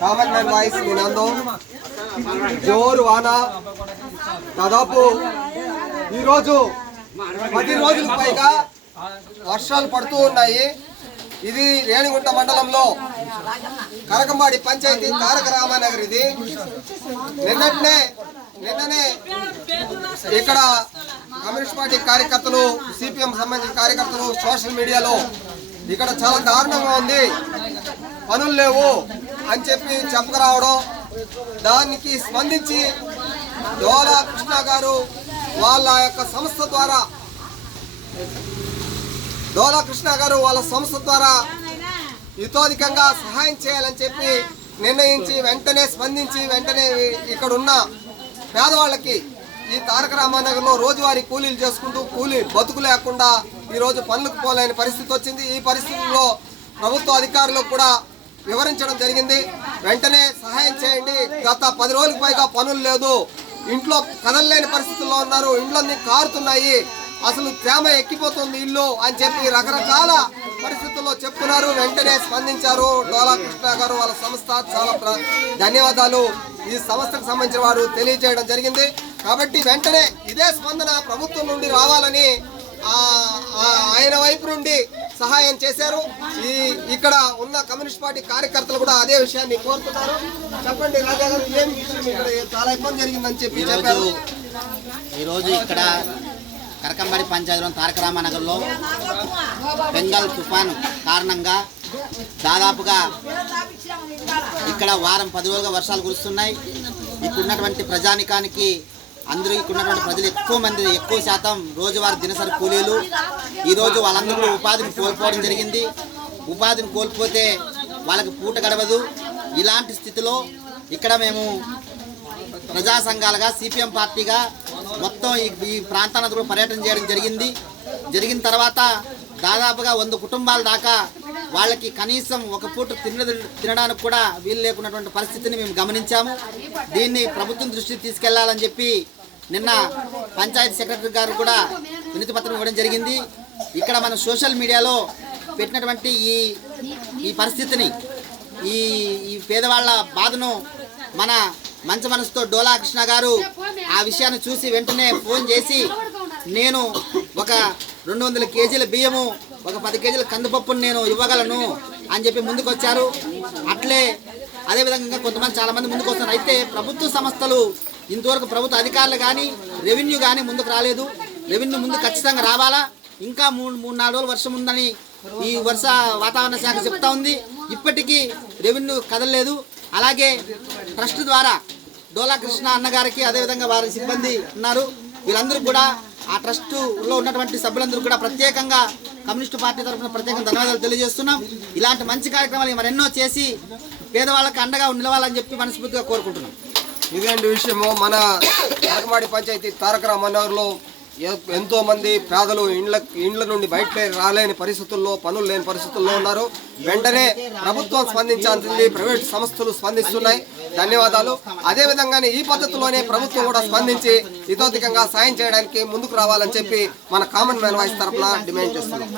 Common man voice వినందో జోరు వాన దాదాపు ఈరోజు 10 రోజుల పైగా వర్షాలు పడుతూ ఉన్నాయి. ఇది రేణిగుంట మండలంలో కరకంబాడి పంచాయతీ తారక రామానగర్. ఇది నిన్ననే ఇక్కడ కమ్యూనిస్ట్ పార్టీ కార్యకర్తలు, సిపిఎం సంబంధించిన కార్యకర్తలు సోషల్ మీడియాలో ఇక్కడ చాలా దారుణంగా ఉంది, పనులు లేవు అని చెప్పి చెప్పకరావడం, దానికి స్పందించి డోలా కృష్ణ గారు వాళ్ళ యొక్క సంస్థ ద్వారా యుతోధికంగా సహాయం చేయాలని చెప్పి నిర్ణయించి వెంటనే స్పందించి ఇక్కడ ఉన్న పేదవాళ్ళకి ఈ తారక రామానగర్లో రోజువారీ కూలీలు చేసుకుంటూ బతుకు లేకుండా ఈరోజు పనులకు పోలేని పరిస్థితి వచ్చింది. ఈ పరిస్థితుల్లో ప్రభుత్వ అధికారులకు కూడా వివరించడం జరిగింది. వెంటనే సహాయం చేయండి, గత 10 రోజులకు పైగా పనులు లేదు, ఇంట్లో కదలలేని పరిస్థితుల్లో ఉన్నారు, ఇండ్లన్నీ కారుతున్నాయి, అసలు తేమ ఎక్కిపోతుంది ఇల్లు అని చెప్పి రకరకాల పరిస్థితుల్లో చెప్తున్నారు. వెంటనే స్పందించారు డోలా కృష్ణ గారు, వాళ్ళ సంస్థ. చాలా ధన్యవాదాలు ఈ సంస్థకు సంబంధించిన వారు తెలియజేయడం జరిగింది. కాబట్టి వెంటనే ఇదే స్పందన ప్రభుత్వం నుండి రావాలని ఆయన వైపు నుండి సహాయం చేశారు. ఇక్కడ ఉన్న కమ్యూనిస్ట్ పార్టీ కార్యకర్తలు కూడా అదే విషయాన్ని కోరుతున్నారు. చెప్పండి రాజా గారు, ఏం చాలా ఇబ్బంది జరిగిందని చెప్పి చెప్పారు. ఈరోజు ఇక్కడ కరకంబాడి పంచాయతీలో తారక రామానగర్లో బెంగాల్ తుఫాను కారణంగా దాదాపుగా ఇక్కడ వారం 10 రోజులుగా వర్షాలు కురుస్తున్నాయి. ఇక్కడున్నటువంటి ప్రజానికానికి అందరూ ఇక్కడున్నటువంటి ప్రజలు ఎక్కువ శాతం రోజువారీ దినసరి కూలీలు. ఈరోజు వాళ్ళందరూ ఉపాధిని కోల్పోవడం జరిగింది. ఉపాధిని కోల్పోతే వాళ్ళకి పూట గడవదు. ఇలాంటి స్థితిలో ఇక్కడ మేము ప్రజా సంఘాలుగా సిపిఎం పార్టీగా మొత్తం ఈ ప్రాంతాన్ని కూడా పర్యటన చేయడం జరిగిన తర్వాత దాదాపుగా 100 కుటుంబాల దాకా వాళ్ళకి కనీసం ఒక పూట తినడానికి కూడా వీలు లేకున్నటువంటి పరిస్థితిని మేము గమనించాము. దీన్ని ప్రభుత్వం దృష్టికి తీసుకెళ్లాలని చెప్పి నిన్న పంచాయతీ సెక్రటరీ గారు కూడా వినతి పత్రం ఇవ్వడం జరిగింది. ఇక్కడ మన సోషల్ మీడియాలో పెట్టినటువంటి ఈ పరిస్థితిని, ఈ పేదవాళ్ళ బాధను మన మంచి మనసుతో డోలా కృష్ణ గారు ఆ విషయాన్ని చూసి వెంటనే ఫోన్ చేసి నేను ఒక 200 కేజీల బియ్యము, ఒక 10 కేజీల కందిపప్పును నేను ఇవ్వగలను అని చెప్పి ముందుకు వచ్చారు. అదేవిధంగా కొంతమంది చాలామంది ముందుకు వస్తున్నారు. అయితే ప్రభుత్వ సంస్థలు ఇంతవరకు ప్రభుత్వ అధికారులు కానీ రెవెన్యూ కానీ ముందుకు రాలేదు. రెవెన్యూ ముందు ఖచ్చితంగా రావాలా. ఇంకా 3-4 రోజులు వర్షం ఉందని ఈ వర్ష వాతావరణ శాఖ చెప్తా ఉంది. ఇప్పటికీ రెవెన్యూ కదలలేదు. అలాగే ట్రస్ట్ ద్వారా డోలా కృష్ణ అన్నగారికి, అదేవిధంగా వారి సిబ్బంది ఉన్నారు, వీళ్ళందరూ కూడా ఆ ట్రస్టులో ఉన్నటువంటి సభ్యులందరూ కూడా ప్రత్యేకంగా కమ్యూనిస్టు పార్టీ తరఫున ప్రత్యేకంగా ధన్యవాదాలు తెలియజేస్తున్నాం. ఇలాంటి మంచి కార్యక్రమాలు మరెన్నో చేసి పేదవాళ్ళకి అండగా నిలవాలని చెప్పి మనస్ఫూర్తిగా కోరుకుంటున్నాం. ఇదేంటి విషయము, మన కరకంబాడి పంచాయతీ తారక రామానగర్లో ఎంతో మంది పేదలు ఇండ్ల నుండి బయట రాలేని పరిస్థితుల్లో, పనులు లేని పరిస్థితుల్లో ఉన్నారు. వెంటనే ప్రభుత్వం స్పందించాల్సింది, ప్రైవేట్ సంస్థలు స్పందిస్తున్నాయి. ధన్యవాదాలు. అదేవిధంగానే ఈ పద్ధతిలోనే ప్రభుత్వం కూడా స్పందించి హితోధికంగా సాయం చేయడానికి ముందుకు రావాలని చెప్పి మన కామన్ మ్యాన్ వాయిస్ తరఫున డిమాండ్ చేస్తున్నాం.